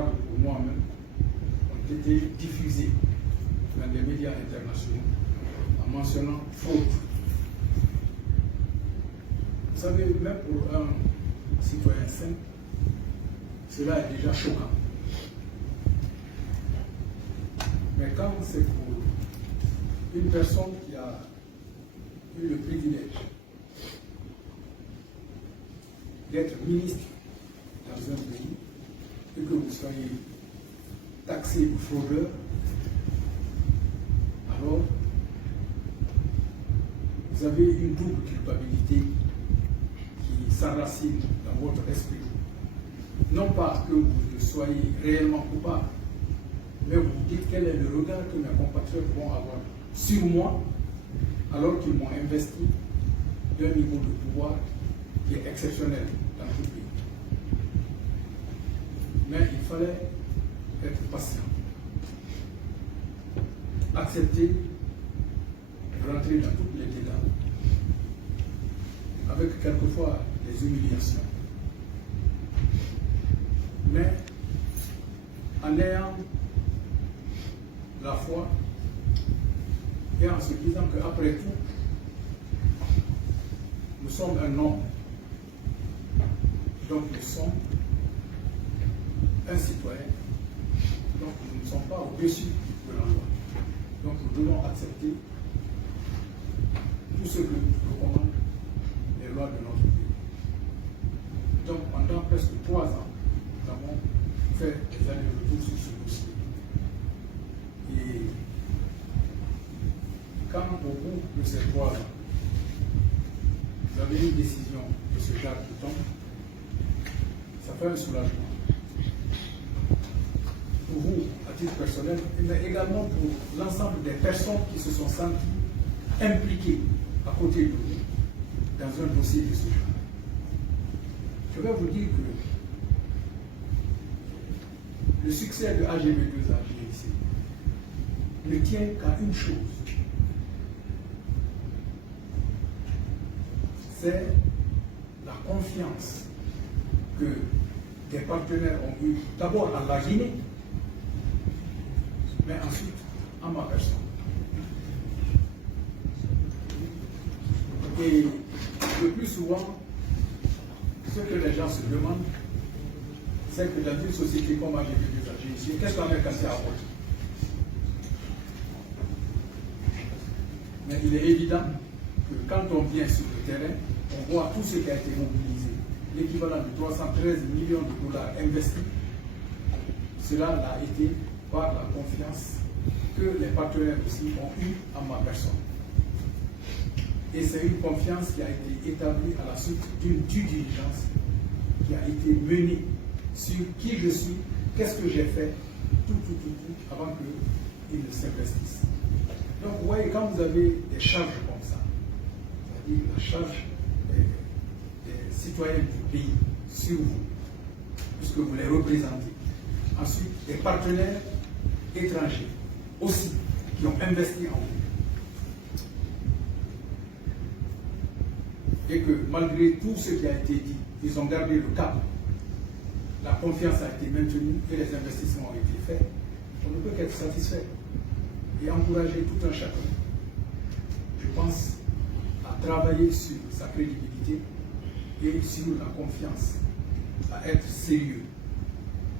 parle pour moi-même, ont été diffusés dans les médias internationaux en mentionnant faute. Vous savez, même pour un citoyen simple, cela est déjà choquant. Mais quand c'est pour une personne qui a eu le privilège d'être ministre dans un pays et que vous soyez taxé de fraudeur, alors vous avez une double culpabilité qui s'enracine dans votre esprit. Non pas que vous soyez réellement coupable, mais vous vous dites quel est le regard que mes compatriotes vont avoir sur moi alors qu'ils m'ont investi d'un niveau de pouvoir qui est exceptionnel dans tout le pays. Mais il fallait être patient, accepter de rentrer dans tous les dégâts, avec quelquefois des humiliations. Mais en ayant la foi et en se disant qu'après tout, nous sommes un homme, donc nous sommes un citoyen, donc nous ne sommes pas au-dessus de la loi. Donc nous devons accepter tout ce que nous recommandent les lois de notre pays. Donc pendant presque 3 ans, nous avons fait des allers-retours sur ce dossier. Et quand au bout de ces 3 ans, vous avez une décision de ce genre de temps, ça fait un soulagement. Pour vous, à titre personnel, mais également pour l'ensemble des personnes qui se sont senties impliquées à côté de vous dans un dossier de ce genre. Je vais vous dire que le succès de AGB2A GIC ne tient qu'à une chose, c'est la confiance que des partenaires ont eue d'abord en la Guinée, mais ensuite en ma personne. Et le plus souvent, ce que les gens se demandent, c'est que dans une société comme AGB2A GIC, qu'est-ce qu'on est cassé à apporter? Mais il est évident que quand on vient sur le terrain, on voit tout ce qui a été mobilisé, l'équivalent de 313 millions de dollars investis. Cela a été par la confiance que les partenaires aussi ont eue en ma personne. Et c'est une confiance qui a été établie à la suite d'une due diligence qui a été menée sur qui je suis, qu'est-ce que j'ai fait, tout, avant qu'ils ne s'investissent. Donc vous voyez, quand vous avez des charges comme ça, c'est-à-dire la charge des citoyens du pays sur vous, puisque vous les représentez, ensuite des partenaires étrangers aussi qui ont investi en vous, et que malgré tout ce qui a été dit, ils ont gardé le cap, la confiance a été maintenue et les investissements ont été faits, on ne peut qu'être satisfait et encourager tout un chacun, je pense, à travailler sur sa crédibilité et sur la confiance, à être sérieux.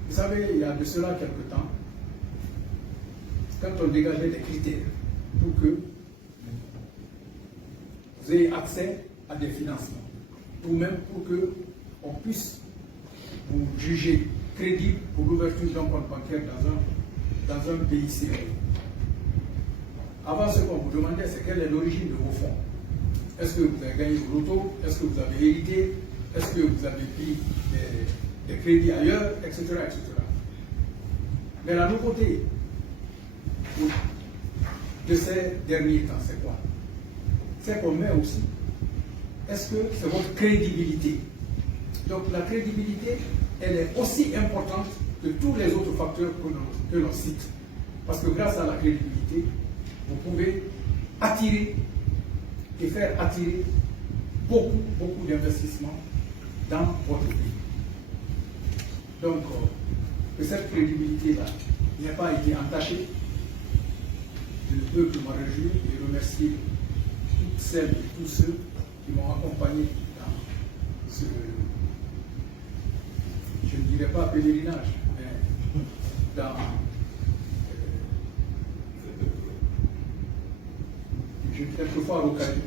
Vous savez, il y a de cela quelque temps, quand on dégageait des critères pour que vous ayez accès à des financements, ou même pour qu'on puisse vous juger crédible pour l'ouverture d'un compte bancaire dans un pays sérieux. Avant, ce qu'on vous demandait, c'est quelle est l'origine de vos fonds. Est-ce que vous avez gagné au loto? Est-ce que vous avez hérité? Est-ce que vous avez pris des crédits ailleurs, etc., etc. Mais la nouveauté de ces derniers temps, c'est quoi? C'est qu'on met aussi, est-ce que c'est votre crédibilité? Donc la crédibilité, elle est aussi importante que tous les autres facteurs que l'on cite. Parce que grâce à la crédibilité, vous pouvez attirer et faire attirer beaucoup d'investissements dans votre pays. Donc, que cette crédibilité-là n'ait pas été entachée. Je ne peux que m'en réjouir et remercier toutes celles et tous ceux qui m'ont accompagné dans ce, je ne dirais pas pèlerinage, mais dans quelquefois rocailleux,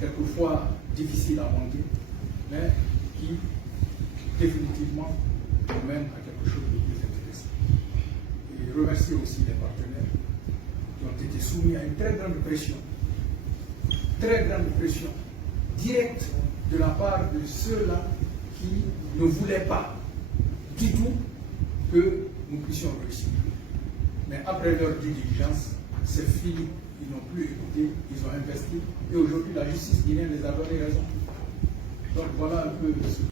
quelquefois difficile à monter, mais qui définitivement nous mène à quelque chose de plus intéressant. Et remercier aussi les partenaires qui ont été soumis à une très grande pression directe de la part de ceux-là qui ne voulaient pas du tout que nous puissions réussir. Mais après leur due diligence, c'est fini. Ils n'ont plus écouté, ils ont investi. Et aujourd'hui, la justice guinéenne les a donné raison. Donc voilà un peu ce